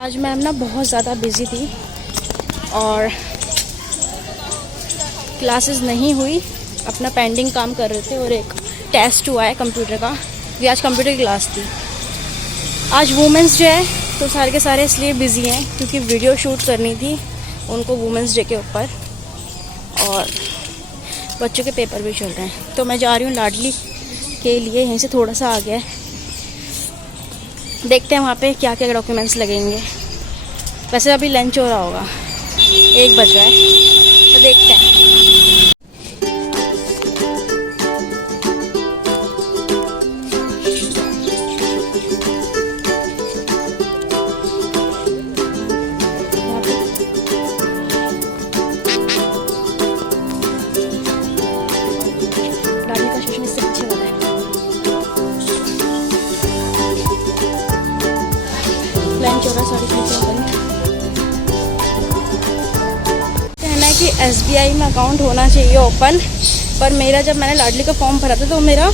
आज मैम ना बहुत ज़्यादा बिजी थी और क्लासेस नहीं हुई, अपना पेंडिंग काम कर रहे थे और एक टेस्ट हुआ है कंप्यूटर का। ये आज कंप्यूटर की क्लास थी। आज वुमेंस डे है तो सारे के सारे इसलिए बिज़ी हैं क्योंकि वीडियो शूट करनी थी उनको वुमेंस डे के ऊपर और बच्चों के पेपर भी चल रहे हैं। तो मैं जा रही हूँ लाडली के लिए, यहीं से थोड़ा सा आगे है। देखते हैं वहाँ पे क्या क्या डॉक्यूमेंट्स लगेंगे। वैसे अभी लंच हो रहा होगा, 1 बज रहा है, तो देखते हैं। लाडली का स्टेशन इससे पीछे वाला है। लंच हो रहा 3:30 बंद। कहना है कि SBI में अकाउंट होना चाहिए ओपन, पर मेरा जब मैंने लाडली का फॉर्म भरा था तो मेरा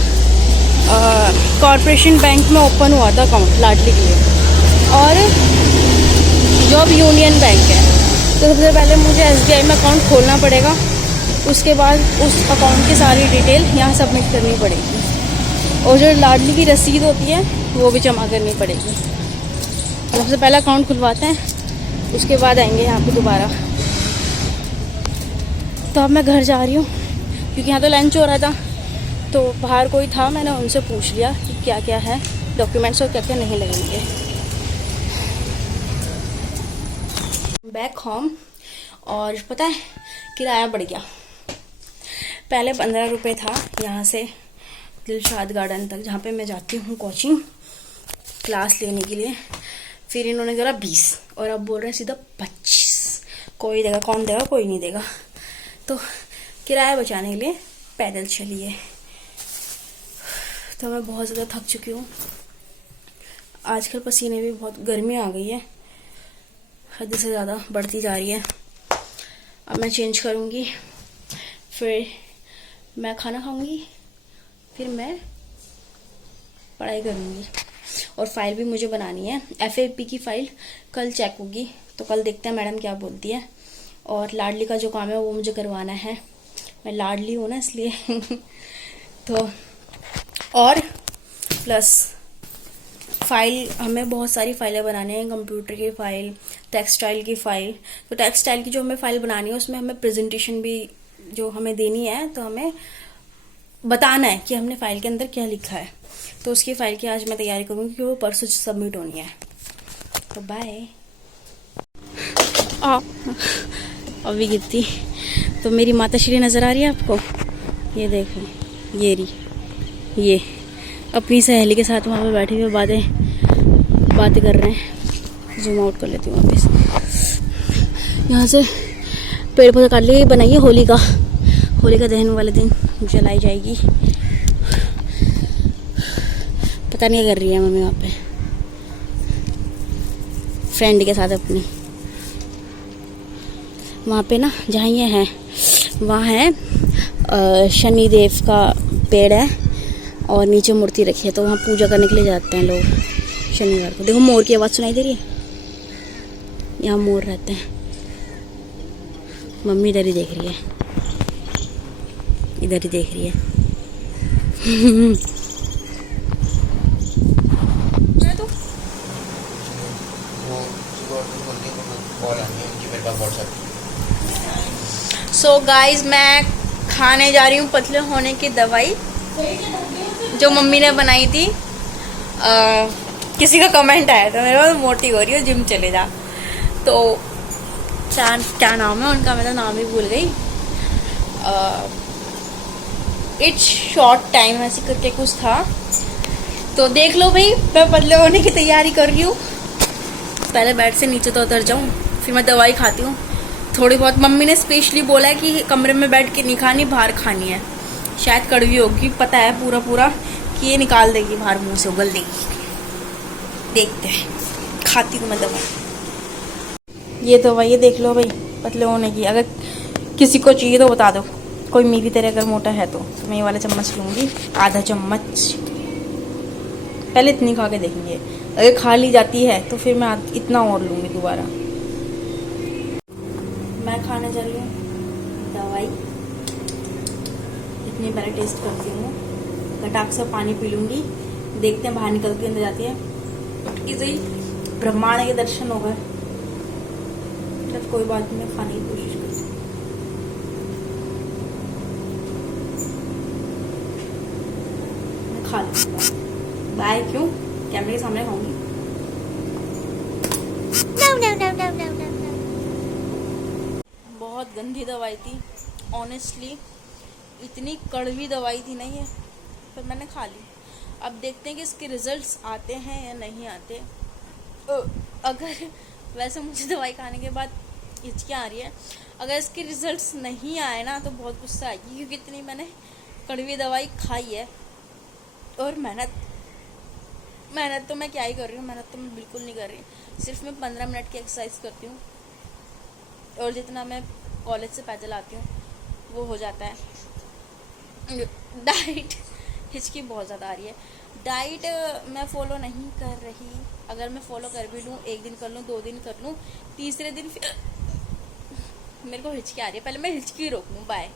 कॉरपोरेशन बैंक में ओपन हुआ था अकाउंट लाडली के लिए, और जो अब यूनियन बैंक है। तो सबसे पहले मुझे SBI में अकाउंट खोलना पड़ेगा, उसके बाद उस अकाउंट की सारी डिटेल यहाँ सबमिट करनी पड़ेगी और जो लाडली की रसीद होती है वो भी जमा करनी पड़ेगी। सबसे पहले अकाउंट खुलवाते हैं, उसके बाद आएंगे यहाँ पे दोबारा। तो अब मैं घर जा रही हूँ क्योंकि यहाँ तो लंच हो रहा था, तो बाहर कोई था, मैंने उनसे पूछ लिया कि क्या क्या है डॉक्यूमेंट्स और क्या क्या नहीं लगेंगे। बैक होम, और पता है किराया बढ़ गया। पहले 15 रुपये था यहाँ से दिलशाद गार्डन तक, जहाँ पे मैं जाती हूँ कोचिंग क्लास लेने के लिए। फिर इन्होंने करा 20 और अब बोल रहे हैं सीधा 25। कोई देगा? कौन देगा? कोई नहीं देगा। तो किराया बचाने के लिए पैदल चलिए। तो मैं बहुत ज़्यादा थक चुकी हूँ आजकल, पसीने भी बहुत, गर्मी आ गई है, हद से ज़्यादा बढ़ती जा रही है। अब मैं चेंज करूँगी, फिर मैं खाना खाऊँगी, फिर मैं पढ़ाई करूँगी। और फाइल भी मुझे बनानी है, FAP की फ़ाइल कल चेक होगी, तो कल देखते हैं मैडम क्या बोलती है। और लाडली का जो काम है वो मुझे करवाना है, मैं लाडली हूँ ना इसलिए तो और प्लस फ़ाइल, हमें बहुत सारी फ़ाइलें बनानी हैं, कंप्यूटर की फ़ाइल, टेक्सटाइल की फ़ाइल। तो टेक्सटाइल की जो हमें फ़ाइल बनानी है उसमें हमें प्रेजेंटेशन भी जो हमें देनी है, तो हमें बताना है कि हमने फ़ाइल के अंदर क्या लिखा है। तो उसकी फ़ाइल की आज मैं तैयारी करूँगी क्योंकि वो परसों सबमिट होनी है। तो बाय। अभी गिरती तो मेरी माता श्री नज़र आ रही है आपको, ये देखो, ये रही, ये अपनी सहेली के साथ वहाँ पे बैठे हुए बातें कर रहे हैं। जूम आउट कर लेती हूँ वापस। यहाँ से पेड़ पौधे काट लिए, बनाइए होली का दहन वाले दिन जलाई जाएगी। पता नहीं क्या कर रही है मम्मी वहाँ पे फ्रेंड के साथ अपनी। वहाँ पे ना जहाँ ये है वहाँ है शनिदेव का पेड़ है और नीचे मूर्ति रखी है, तो वहाँ पूजा करने के लिए जाते हैं लोग शनिवार को। देखो मोर की आवाज़ सुनाई दे रही है, यहाँ मोर रहते हैं। मम्मी इधर ही देख रही है, इधर ही देख रही है सो गाइज मैं खाने जा रही हूँ पतले होने की दवाई जो मम्मी ने बनाई थी। किसी का कमेंट आया था मेरे पास, मोटी हो रही हो, जिम चले जा। तो क्या नाम है उनका, मैं तो नाम ही भूल गई। इट्स शॉर्ट टाइम ऐसे करके कुछ था। तो देख लो भाई, मैं पतले होने की तैयारी कर रही हूँ। पहले बेड से नीचे तो उतर जाऊँ, फिर मैं दवाई खाती हूँ थोड़ी बहुत। मम्मी ने स्पेशली बोला है कि कमरे में बैठ के नहीं खानी, बाहर खानी है। शायद कड़वी होगी, पता है पूरा कि ये निकाल देगी बाहर, मुंह से उगल देगी। देखते हैं, खाती हूँ मैं दवाई। ये दवाई ये देख लो भाई पतले होने की। अगर किसी को चाहिए तो बता दो, कोई मेरी तरह अगर मोटा है तो मैं ये वाला चम्मच लूँगी, आधा चम्मच। पहले इतनी खा के देखेंगे, अगर खा ली जाती है तो फिर मैं इतना और लूंगी दोबारा। मैं खाने जा रही हूँ दवाई, इतनी पहले टेस्ट करती हूँ, गटाक से पानी पी लूंगी, देखते हैं बाहर निकल के अंदर जाती है, इसी ब्रह्मांड के दर्शन हो गए। चल कोई बात नहीं, मैं खाने की कोशिश करती हूँ। मैं खा लूंगी, बाय। क्यों कैमरे के सामने खाऊंगी? बहुत गंदी दवाई थी ऑनेस्टली, इतनी कड़वी दवाई थी नहीं है, पर मैंने खा ली। अब देखते हैं कि इसके रिजल्ट्स आते हैं या नहीं आते। अगर वैसे मुझे दवाई खाने के बाद हिचकियाँ आ रही है, अगर इसके रिजल्ट्स नहीं आए ना तो बहुत गुस्सा आएगी, क्योंकि इतनी मैंने कड़वी दवाई खाई है। और मेहनत तो मैं क्या ही कर रही हूँ, मेहनत तो मैं बिल्कुल नहीं कर रही। सिर्फ मैं 15 मिनट की एक्सरसाइज करती हूँ, और जितना मैं कॉलेज से पैदल आती हूँ वो हो जाता है। डाइट हिचकी बहुत ज़्यादा आ रही है। डाइट मैं फॉलो नहीं कर रही। अगर मैं फॉलो कर भी लूँ, 1 दिन कर लूँ, 2 दिन कर लूँ, तीसरे दिन फिर मेरे को हिचकी आ रही है। पहले मैं हिचकी रोक लूँ। बाय।